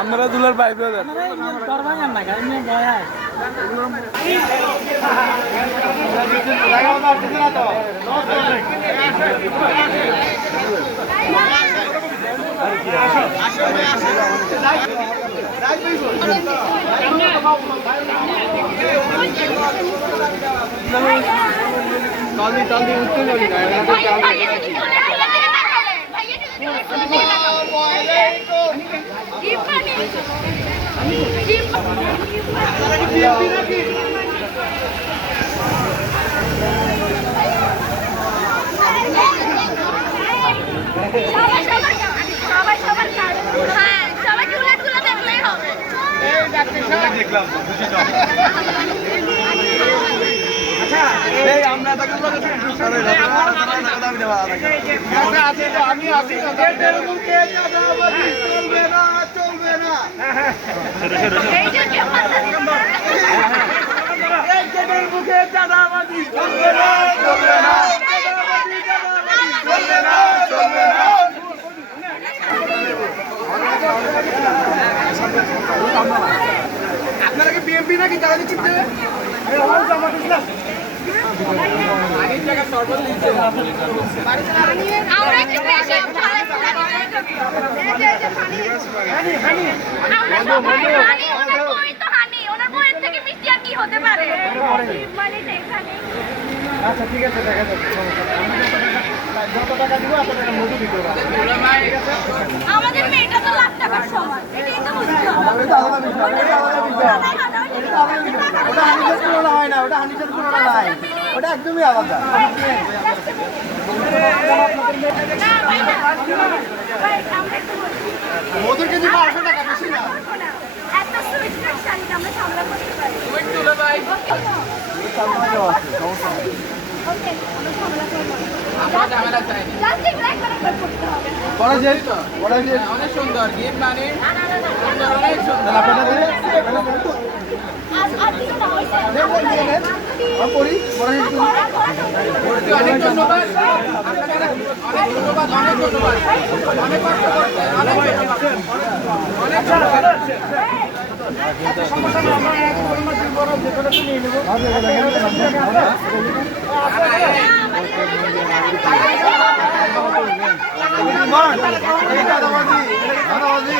আমরা দুলার পাইপ তালদি উঠতে যাবি দেখলাম আমি আছি চলবে না চলবে না মুখে চাঁদাবাজি চলবে না চলবে না চলবে না চলবে না আপনারা কি বিএনপি নাকি চাঁদাবাজি চিনতে আচ্ছা ঠিক আছে দেখা যাচ্ছে যত টাকা দিব এত টাকা মজুরি দিতে হবে আমাদের মেয়েটা তো লাখ টাকার সমান এটাই তো বুঝতে হবে ওটা হানিসের তুলনা হয় না ওটা হানিসের তুলনা নাই ওটা একদমই আলাদা ওদেরকে দিব 800 টাকা বেশি না একটা সুইচ শাড়ি আমরা সামলা করতে পারি ওই তুলে ভাই ওকে আমরা সামলা করব আমরা ঝামেলা চাই না প্লাস্টিক ব্যাগ করে করতে হবে পড়া যায় তো পড়া যায় অনেক সুন্দর গিফট মানে অনেক সুন্দর আপনারা দিলে আর কিছু না হইছে পড়ি পড়া যায় অনেক ধন্যবাদ আপনাদের অনেক ধন্যবাদ অনেক ধন্যবাদ অনেক কষ্ট করতে অনেক ধন্যবাদ আচ্ছা সমস্যা না আমরা এক পরিমাণ বড় যেটা নিয়ে নেব দাদাবাজি